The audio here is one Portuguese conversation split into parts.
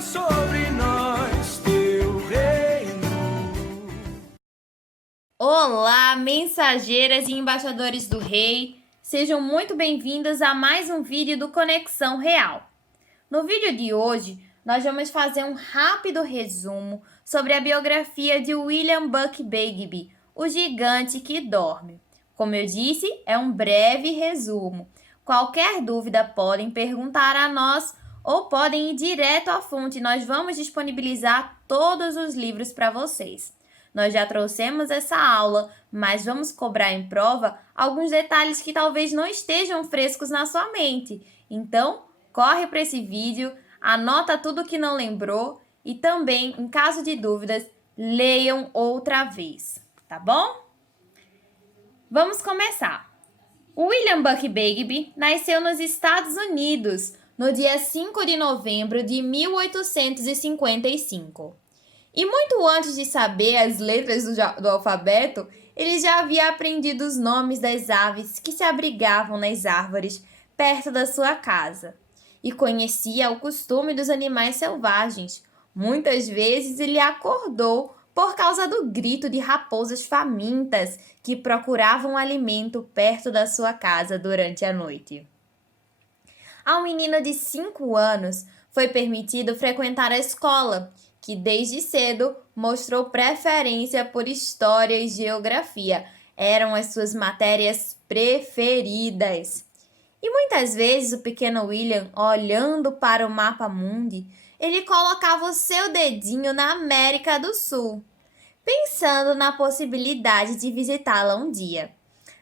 venha sobre nós teu reino. Olá, mensageiras e embaixadores do Rei! Sejam muito bem-vindos a mais um vídeo do Conexão Real. No vídeo de hoje, nós vamos fazer um rápido resumo sobre a biografia de William Buck Begbie, o gigante que dorme. Como eu disse, é um breve resumo. Qualquer dúvida podem perguntar a nós ou podem ir direto à fonte. Nós vamos disponibilizar todos os livros para vocês. Nós já trouxemos essa aula, mas vamos cobrar em prova alguns detalhes que talvez não estejam frescos na sua mente. Então, corre para esse vídeo, anota tudo que não lembrou e também, em caso de dúvidas, leiam outra vez, tá bom? Vamos começar. William Buck Begbie nasceu nos Estados Unidos no dia 5 de novembro de 1855. E muito antes de saber as letras do alfabeto, ele já havia aprendido os nomes das aves que se abrigavam nas árvores perto da sua casa. E conhecia o costume dos animais selvagens. Muitas vezes ele acordou por causa do grito de raposas famintas que procuravam alimento perto da sua casa durante a noite. Ao menino de 5 anos foi permitido frequentar a escola, que desde cedo mostrou preferência por história e geografia. Eram as suas matérias preferidas. E muitas vezes o pequeno William, olhando para o mapa mundi, ele colocava o seu dedinho na América do Sul, pensando na possibilidade de visitá-la um dia.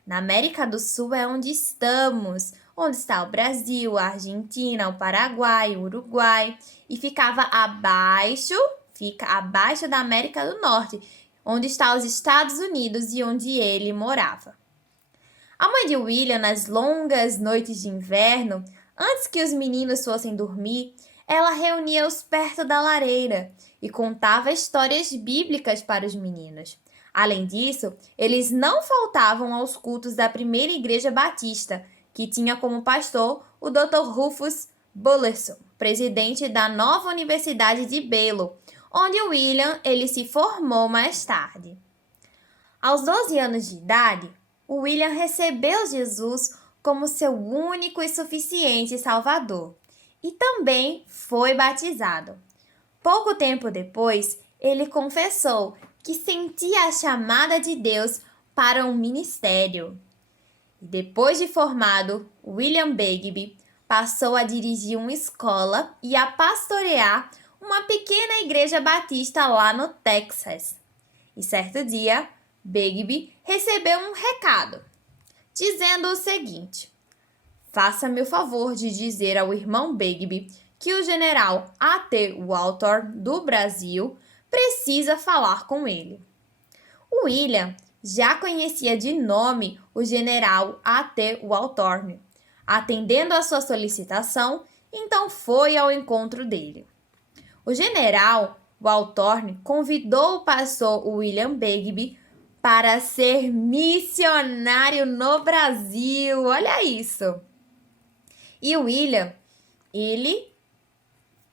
Na América do Sul é onde estamos, onde está o Brasil, a Argentina, o Paraguai, o Uruguai, e fica abaixo da América do Norte, onde está os Estados Unidos e onde ele morava. A mãe de William, nas longas noites de inverno, antes que os meninos fossem dormir, ela reunia-os perto da lareira e contava histórias bíblicas para os meninos. Além disso, eles não faltavam aos cultos da primeira igreja batista, que tinha como pastor o Dr. Rufus Bullerson, presidente da nova Universidade de Baylor, onde William se formou mais tarde. Aos 12 anos de idade, William recebeu Jesus como seu único e suficiente Salvador e também foi batizado. Pouco tempo depois, ele confessou que sentia a chamada de Deus para um ministério. E depois de formado, William Begbie passou a dirigir uma escola e a pastorear uma pequena igreja batista lá no Texas. E certo dia, Begbie recebeu um recado, dizendo o seguinte: faça-me o favor de dizer ao irmão Begbie que o general A.T. Walter, do Brasil, precisa falar com ele. William já conhecia de nome o general A.T. Walter. Atendendo a sua solicitação, então foi ao encontro dele. O general Walter convidou o pastor William Begbie para ser missionário no Brasil. Olha isso! E William, ele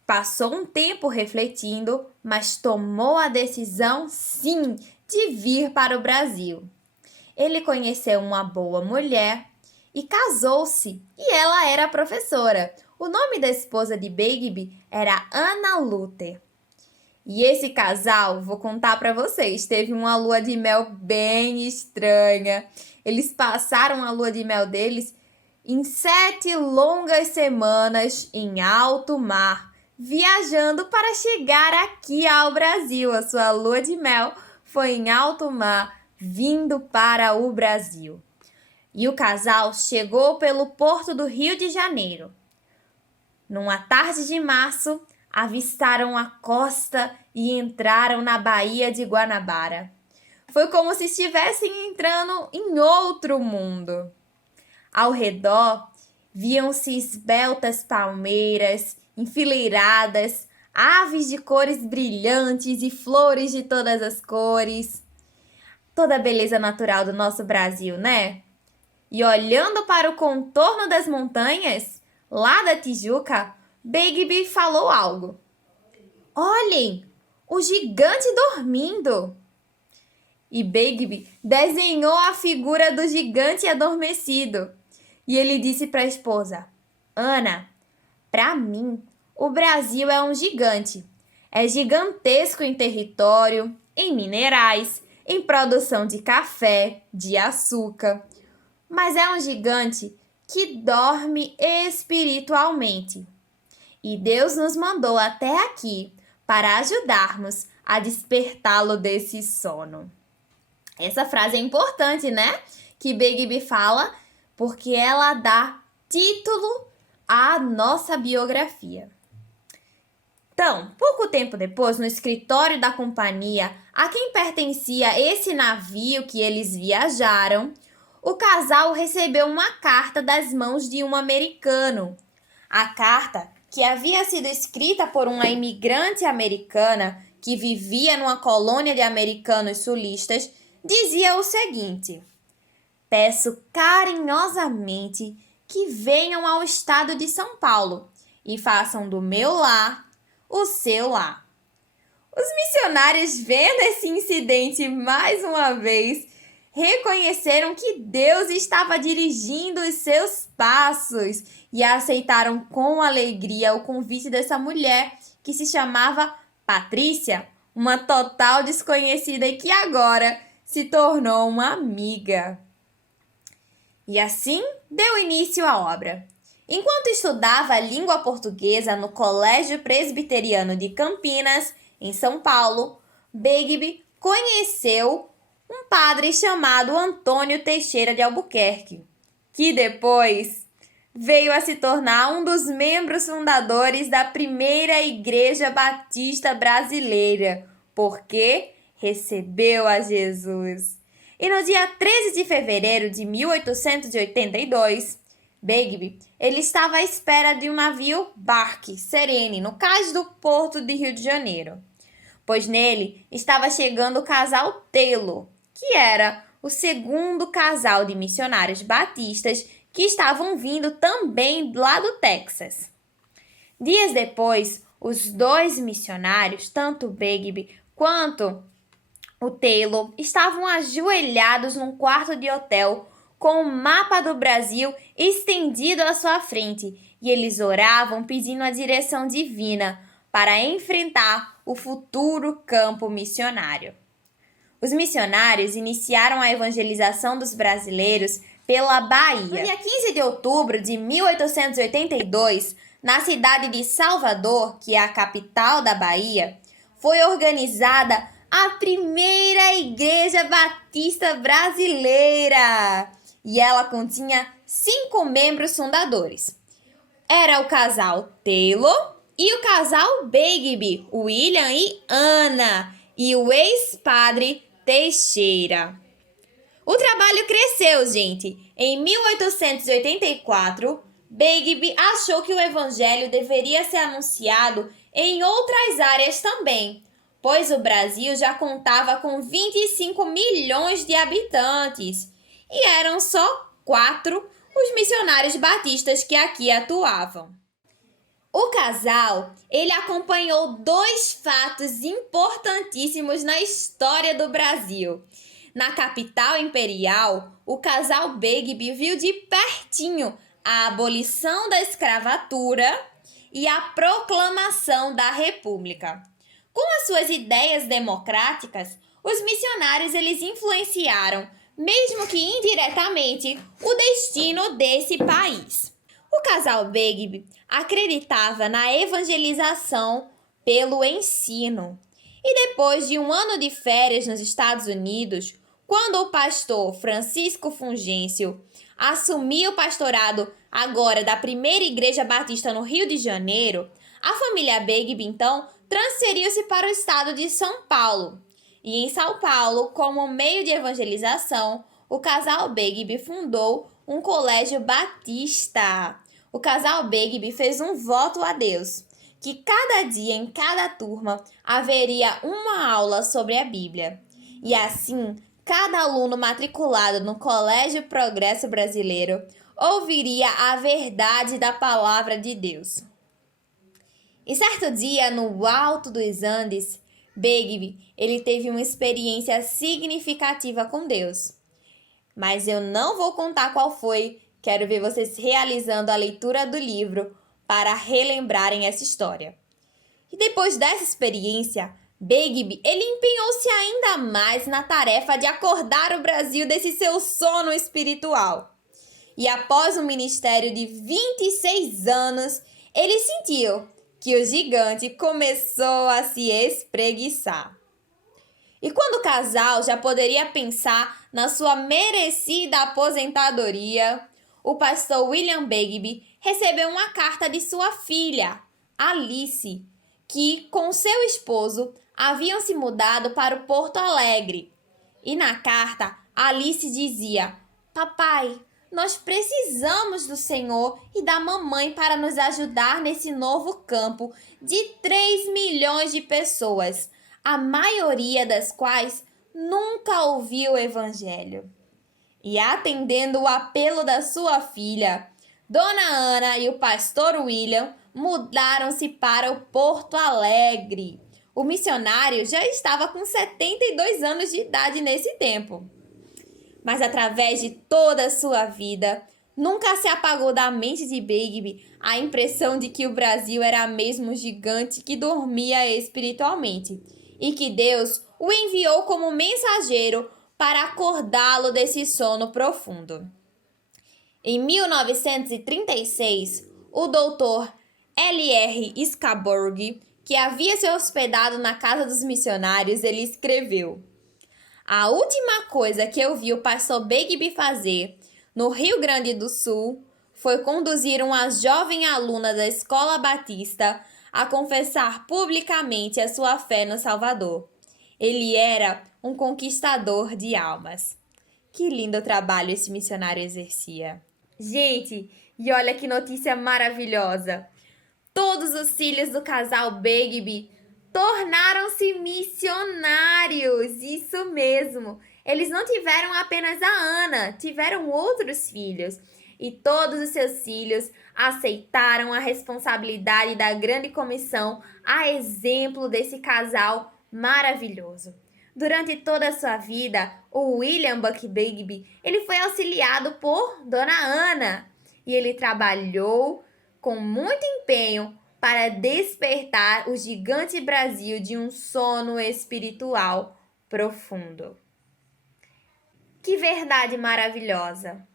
passou um tempo refletindo, mas tomou a decisão, sim, de vir para o Brasil. Ele conheceu uma boa mulher e casou-se, e ela era professora. O nome da esposa de Begbie era Anna Luther. E esse casal, vou contar para vocês, teve uma lua de mel bem estranha. Eles passaram a lua de mel deles em 7 longas semanas em alto mar, viajando para chegar aqui ao Brasil. A sua lua de mel foi em alto mar, vindo para o Brasil. E o casal chegou pelo porto do Rio de Janeiro. Numa tarde de março, avistaram a costa e entraram na Baía de Guanabara. Foi como se estivessem entrando em outro mundo. Ao redor, viam-se esbeltas palmeiras, enfileiradas, aves de cores brilhantes e flores de todas as cores. Toda a beleza natural do nosso Brasil, né? E olhando para o contorno das montanhas, lá da Tijuca, Begbie falou algo. Olhem, o gigante dormindo! E Begbie desenhou a figura do gigante adormecido. E ele disse para a esposa: Ana, para mim, o Brasil é um gigante. É gigantesco em território, em minerais, em produção de café, de açúcar. Mas é um gigante que dorme espiritualmente. E Deus nos mandou até aqui para ajudarmos a despertá-lo desse sono. Essa frase é importante, né? Que Begbie fala, porque ela dá título à nossa biografia. Então, pouco tempo depois, no escritório da companhia a quem pertencia esse navio que eles viajaram, o casal recebeu uma carta das mãos de um americano. A carta, que havia sido escrita por uma imigrante americana que vivia numa colônia de americanos sulistas, dizia o seguinte: Peço carinhosamente que venham ao estado de São Paulo e façam do meu lar o seu lar. Os missionários, vendo esse incidente mais uma vez, reconheceram que Deus estava dirigindo os seus passos e aceitaram com alegria o convite dessa mulher que se chamava Patrícia, uma total desconhecida e que agora se tornou uma amiga. E assim deu início à obra. Enquanto estudava a língua portuguesa no Colégio Presbiteriano de Campinas, em São Paulo, Begbie conheceu um padre chamado Antônio Teixeira de Albuquerque, que depois veio a se tornar um dos membros fundadores da primeira Igreja Batista Brasileira, porque recebeu a Jesus. E no dia 13 de fevereiro de 1882, Begbie, ele estava à espera de um navio barque, Serene, no cais do porto de Rio de Janeiro, pois nele estava chegando o casal Taylor, que era o segundo casal de missionários batistas que estavam vindo também lá do Texas. Dias depois, os dois missionários, tanto Begbie quanto o Taylor, estavam ajoelhados num quarto de hotel com o mapa do Brasil estendido à sua frente, e eles oravam pedindo a direção divina para enfrentar o futuro campo missionário. Os missionários iniciaram a evangelização dos brasileiros pela Bahia. No dia 15 de outubro de 1882, na cidade de Salvador, que é a capital da Bahia, foi organizada a primeira Igreja Batista Brasileira. E ela continha 5 membros fundadores. Era o casal Taylor e o casal Begbie, William e Ana, e o ex-padre Teixeira. O trabalho cresceu, gente. Em 1884, Begbie achou que o evangelho deveria ser anunciado em outras áreas também, pois o Brasil já contava com 25 milhões de habitantes e eram só 4 os missionários batistas que aqui atuavam. O casal, ele acompanhou 2 fatos importantíssimos na história do Brasil. Na capital imperial, o casal Begbie viu de pertinho a abolição da escravatura e a proclamação da República. Com as suas ideias democráticas, os missionários eles influenciaram, mesmo que indiretamente, o destino desse país. O casal Begbie acreditava na evangelização pelo ensino. E depois de um ano de férias nos Estados Unidos, quando o pastor Francisco Fungêncio assumiu o pastorado agora da primeira igreja batista no Rio de Janeiro, a família Begbie, então, transferiu-se para o estado de São Paulo. E em São Paulo, como meio de evangelização, o casal Begbie fundou um colégio batista. O casal Begbie fez um voto a Deus, que cada dia, em cada turma, haveria uma aula sobre a Bíblia. E assim, cada aluno matriculado no Colégio Progresso Brasileiro ouviria a verdade da palavra de Deus. Em certo dia, no alto dos Andes, Begbie, ele teve uma experiência significativa com Deus. Mas eu não vou contar qual foi. Quero ver vocês realizando a leitura do livro para relembrarem essa história. E depois dessa experiência, Begbie, ele empenhou-se ainda mais na tarefa de acordar o Brasil desse seu sono espiritual. E após um ministério de 26 anos, ele sentiu que o gigante começou a se espreguiçar. E quando o casal já poderia pensar na sua merecida aposentadoria, o pastor William Begbie recebeu uma carta de sua filha, Alice, que, com seu esposo, haviam se mudado para o Porto Alegre. E na carta, Alice dizia: Papai, nós precisamos do Senhor e da mamãe para nos ajudar nesse novo campo de 3 milhões de pessoas, a maioria das quais nunca ouviu o Evangelho. E atendendo o apelo da sua filha, Dona Ana e o pastor William mudaram-se para o Porto Alegre. O missionário já estava com 72 anos de idade nesse tempo. Mas através de toda a sua vida, nunca se apagou da mente de Begbie a impressão de que o Brasil era mesmo um gigante que dormia espiritualmente e que Deus o enviou como mensageiro para acordá-lo desse sono profundo. Em 1936, o doutor L.R. Scarborough, que havia se hospedado na casa dos missionários, ele escreveu: A última coisa que eu vi o pastor Begbie fazer no Rio Grande do Sul foi conduzir uma jovem aluna da Escola Batista a confessar publicamente a sua fé no Salvador. Ele era um conquistador de almas. Que lindo trabalho esse missionário exercia. Gente, e olha que notícia maravilhosa! Todos os filhos do casal Begbie tornaram-se missionários, isso mesmo. Eles não tiveram apenas a Ana, tiveram outros filhos. E todos os seus filhos aceitaram a responsabilidade da grande comissão, a exemplo desse casal maravilhoso. Durante toda a sua vida, o William Buck Begbie, ele foi auxiliado por Dona Ana. E ele trabalhou com muito empenho para despertar o gigante Brasil de um sono espiritual profundo. Que verdade maravilhosa!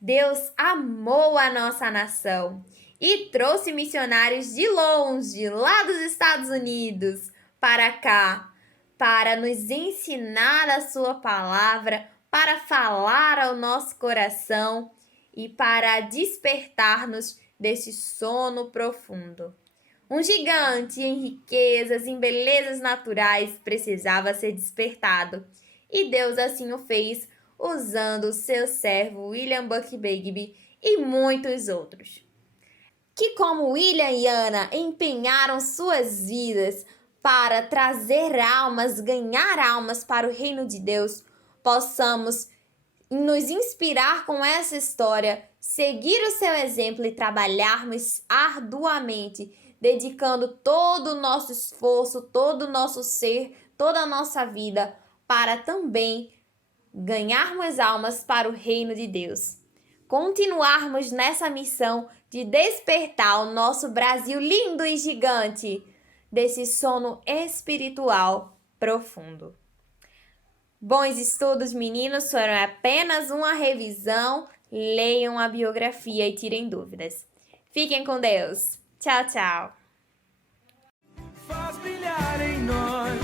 Deus amou a nossa nação e trouxe missionários de longe, lá dos Estados Unidos, para cá, para nos ensinar a sua palavra, para falar ao nosso coração e para despertar-nos desse sono profundo. Um gigante em riquezas, em belezas naturais, precisava ser despertado. E Deus assim o fez, usando o seu servo William Buck Begbie e muitos outros. Que como William e Ana empenharam suas vidas para trazer almas, ganhar almas para o reino de Deus, possamos nos inspirar com essa história, seguir o seu exemplo e trabalharmos arduamente, dedicando todo o nosso esforço, todo o nosso ser, toda a nossa vida para também ganharmos almas para o reino de Deus. Continuarmos nessa missão de despertar o nosso Brasil lindo e gigante desse sono espiritual profundo. Bons estudos, meninos, foram apenas uma revisão. Leiam a biografia e tirem dúvidas. Fiquem com Deus. Tchau, tchau. Faz brilhar em nós